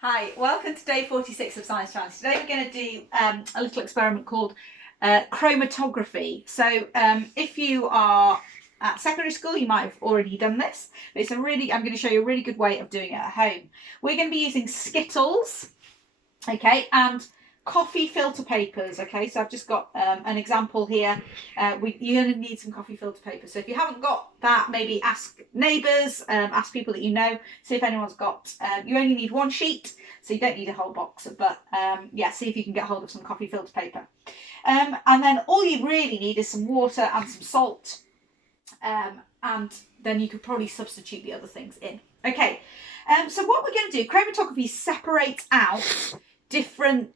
Hi, welcome to day 46 of Science Challenge. Today we're going to do a little experiment called chromatography. So if you are at secondary school, you might have already done this, but I'm going to show you a really good way of doing it at home. We're going to be using Skittles, okay, and coffee filter papers, okay. So I've just got an example here. You're going to need some coffee filter paper. So if you haven't got that, maybe ask neighbours, ask people that you know, see if anyone's got. You only need one sheet, so you don't need a whole box. But yeah, see if you can get hold of some coffee filter paper. And then all you really need is some water and some salt. And then you could probably substitute the other things in. Okay, so what we're going to do, chromatography separates out different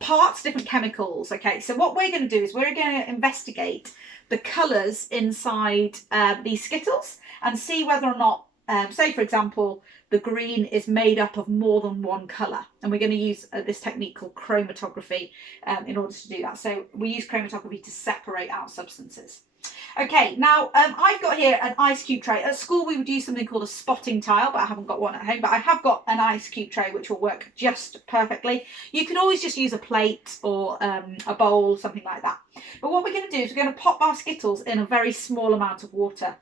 parts, different chemicals. Okay, so what we're going to do is we're going to investigate the colours inside these Skittles and see whether or not, say for example, the green is made up of more than one colour. And we're going to use this technique called chromatography in order to do that. So we use chromatography to separate out substances. Okay, now I've got here an ice cube tray. At school we would use something called a spotting tile, but I haven't got one at home. But I have got an ice cube tray which will work just perfectly. You can always just use a plate or a bowl, something like that. But what we're going to do is we're going to pop our Skittles in a very small amount of water.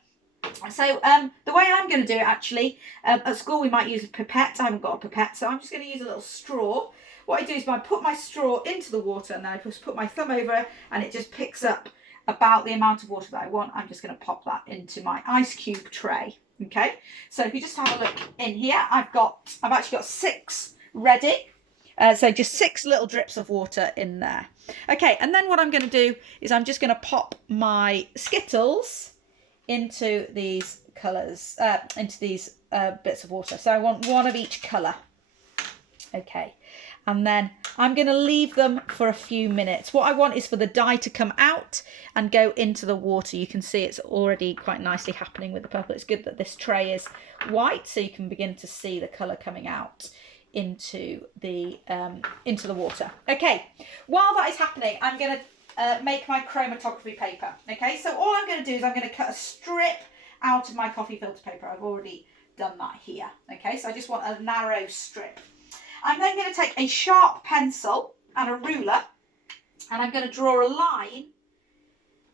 So the way I'm going to do it actually, at school we might use a pipette. I haven't got a pipette, so I'm just going to use a little straw. What I do is I put my straw into the water and then I just put my thumb over it and it just picks up about the amount of water that I want. I'm just going to pop that into my ice cube tray. Okay, so if you just have a look in here, I've actually got 6 ready. So just 6 little drips of water in there. Okay, and then what I'm going to do is I'm just going to pop my Skittles into these colours, into these bits of water. So I want one of each colour. Okay, and then I'm going to leave them for a few minutes. What I want is for the dye to come out and go into the water. You can see it's already quite nicely happening with the purple. It's good that this tray is white so you can begin to see the colour coming out into the water. Okay, while that is happening, I'm going to make my chromatography paper. Okay, so all I'm going to do is I'm going to cut a strip out of my coffee filter paper. I've already done that here. Okay, so I just want a narrow strip. I'm then going to take a sharp pencil and a ruler and I'm going to draw a line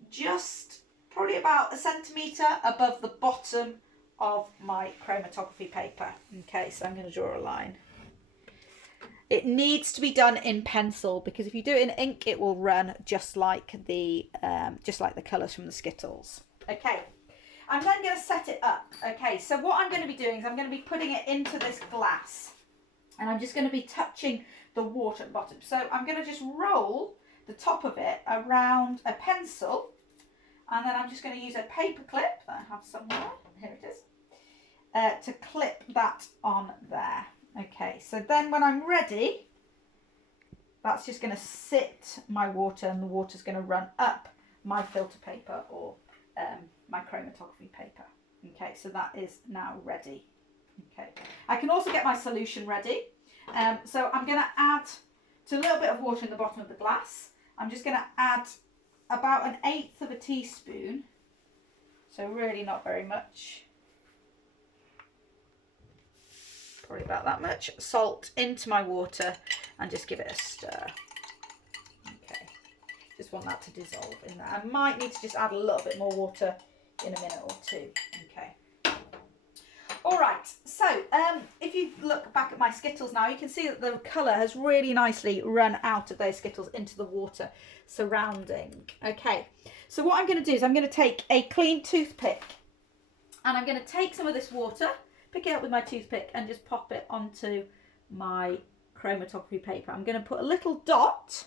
just probably about 1 centimetre above the bottom of my chromatography paper. Okay, so I'm going to draw a line. It needs to be done in pencil because if you do it in ink, it will run just like the colours from the Skittles. Okay, I'm then going to set it up. Okay, so what I'm going to be doing is I'm going to be putting it into this glass. And I'm just going to be touching the water at the bottom. So I'm going to just roll the top of it around a pencil. And then I'm just going to use a paper clip that I have somewhere. Here it is. To clip that on there. Okay, so then when I'm ready, that's just going to sit my water and the water's going to run up my filter paper or my chromatography paper. Okay, so that is now ready. Okay, I can also get my solution ready. So I'm going to add to a little bit of water in the bottom of the glass. I'm just going to add about 1/8 teaspoon. So really not very much. Probably about that much salt into my water and just give it a stir. Okay, just want that to dissolve in there. I might need to just add a little bit more water in a minute or two. Okay. All right, so if you look back at my Skittles now, you can see that the colour has really nicely run out of those Skittles into the water surrounding. Okay, so what I'm going to do is I'm going to take a clean toothpick and I'm going to take some of this water, pick it up with my toothpick and just pop it onto my chromatography paper. I'm going to put a little dot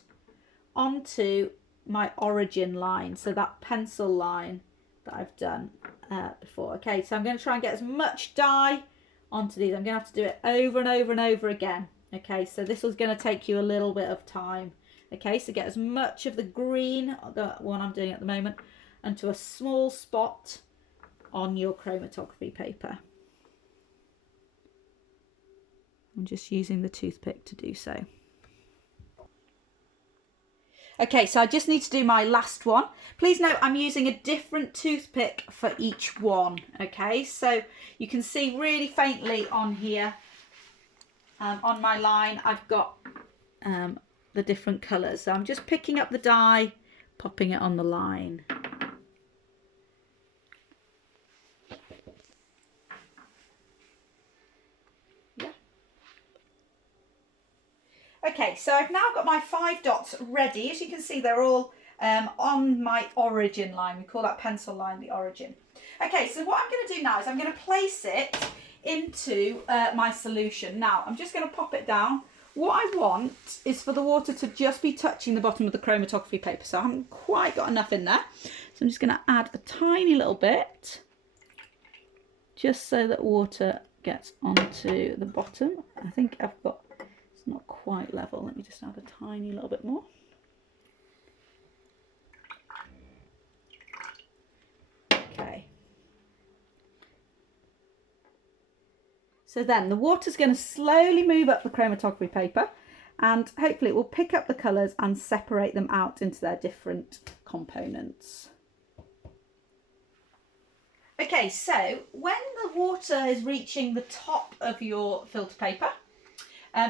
onto my origin line, so that pencil line that I've done before. Okay, so I'm going to try and get as much dye onto these. I'm going to have to do it over and over and over again. Okay, so this is going to take you a little bit of time. Okay, so get as much of the green, the one I'm doing at the moment, onto a small spot on your chromatography paper. I'm just using the toothpick to do so. Okay, so I just need to do my last one. Please note I'm using a different toothpick for each one. Okay, so you can see really faintly on here on my line I've got the different colours. So I'm just picking up the dye, popping it on the line. Yeah. Okay, so I've now got my 5 dots ready. As you can see, they're all on my origin line. We call that pencil line the origin. Okay, so what I'm going to do now is I'm going to place it into my solution. Now, I'm just going to pop it down. What I want is for the water to just be touching the bottom of the chromatography paper. So I haven't quite got enough in there. So I'm just going to add a tiny little bit, just so that water gets onto the bottom. I think I've got, it's not quite level. Let me just add a tiny little bit more. Okay. So then the water's going to slowly move up the chromatography paper, and hopefully it will pick up the colours and separate them out into their different components. Okay, so when the water is reaching the top of your filter paper,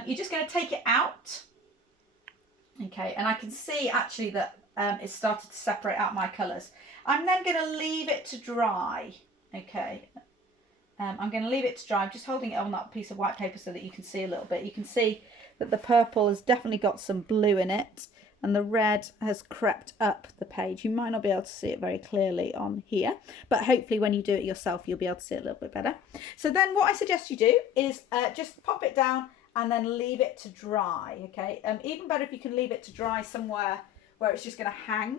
you're just going to take it out. Okay, and I can see actually that it's started to separate out my colours. I'm then going to leave it to dry. Okay. I'm going to leave it to dry. I'm just holding it on that piece of white paper so that you can see a little bit. You can see that the purple has definitely got some blue in it, and the red has crept up the page. You might not be able to see it very clearly on here, but hopefully when you do it yourself, you'll be able to see it a little bit better. So then what I suggest you do is just pop it down and then leave it to dry, okay? Even better if you can leave it to dry somewhere where it's just going to hang.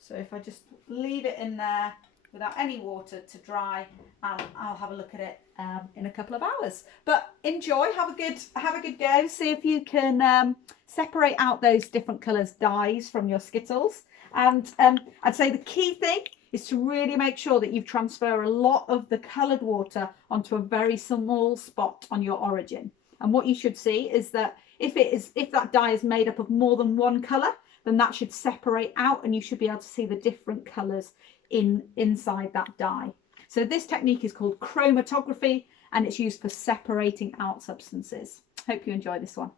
So if I just leave it in there without any water to dry, and I'll have a look at it in a couple of hours. But enjoy, have a good go. See if you can separate out those different colours dyes from your Skittles. And I'd say the key thing is to really make sure that you transfer a lot of the coloured water onto a very small spot on your origin. And what you should see is that if that dye is made up of more than one colour, then that should separate out, and you should be able to see the different colours inside that dye. So this technique is called chromatography, and it's used for separating out substances. Hope you enjoy this one.